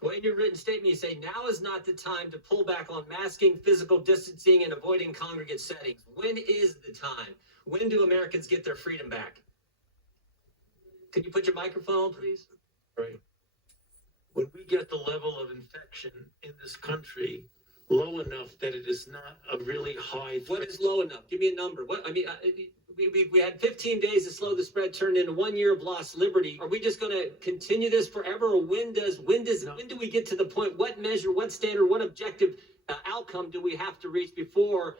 Well, in your written statement, you say now is not the time to pull back on masking, physical distancing, and avoiding congregate settings. When is the time? When do Americans get their freedom back? Can you put your microphone on, please? Right. When we get the level of infection in this country low enough that it is not a really high threat. What is low enough? Give me a number. What I mean, we had 15 days to slow the spread, turned into 1 year of lost liberty. Are we just going to continue this forever, or when do we get to the point? What measure, what standard, what objective outcome do we have to reach before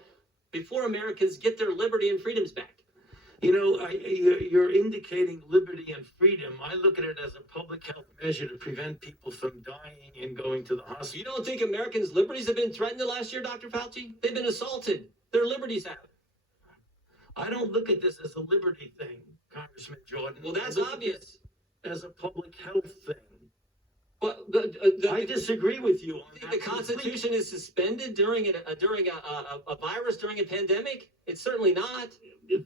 Americans get their liberty and freedoms back? You know, you're indicating liberty and freedom. I look at it as a public health measure to prevent people from dying and going to the hospital. You don't think Americans' liberties have been threatened the last year, Dr. Fauci? They've been assaulted. Their liberties have. I don't look at this as a liberty thing, Congressman Jordan. Well, that's obvious. As a public health thing. Well, I disagree with you on that. The Constitution is suspended during a virus, during a pandemic? It's certainly not.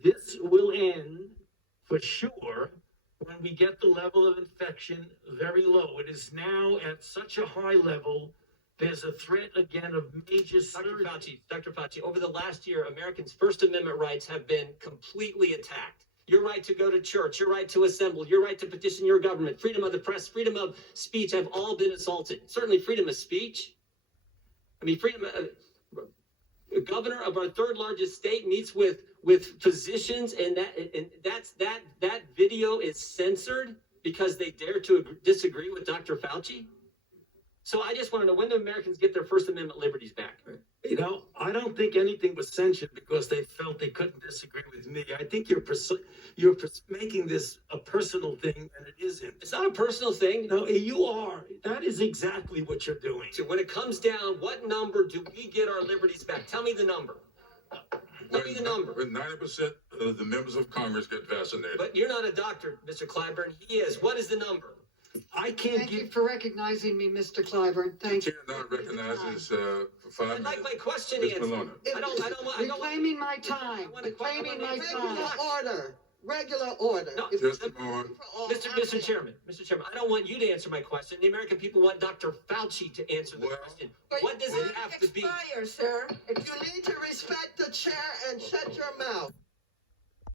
This will end for sure when we get the level of infection very low. It is now at such a high level. There's a threat again of major surge. Dr. Fauci, over the last year, Americans' First Amendment rights have been completely attacked. Your right to go to church, your right to assemble, your right to petition your government, freedom of the press, freedom of speech have all been assaulted. Certainly freedom of speech. I mean, a governor of our third largest state meets with physicians, and that video is censored because they dare to disagree with Dr. Fauci. So I just want to know, when do Americans get their First Amendment liberties back? You know, I don't think anything was censored because they felt they couldn't disagree with me. I think you're making this a personal thing, and it isn't. It's not a personal thing. No, you are. That is exactly what you're doing. So when it comes down, what number do we get our liberties back? Tell me the number. Tell me the number. When 90% of the members of Congress get vaccinated. But you're not a doctor, Mr. Clyburn. He is. What is the number? I can't Thank you for recognizing me, Mr. Clyburn. Thank you. The chair not recognizes for 5 minutes. I'd like my question Ms. answered. Maloney. I don't want. Reclaiming my time. Reclaiming my time. Regular order. No, Just a moment. Mr. Chairman, I don't want you to answer my question. The American people want Dr. Fauci to answer the Well, question. What does it have to be? Expire, sir. If you need to respect the chair and shut your mouth.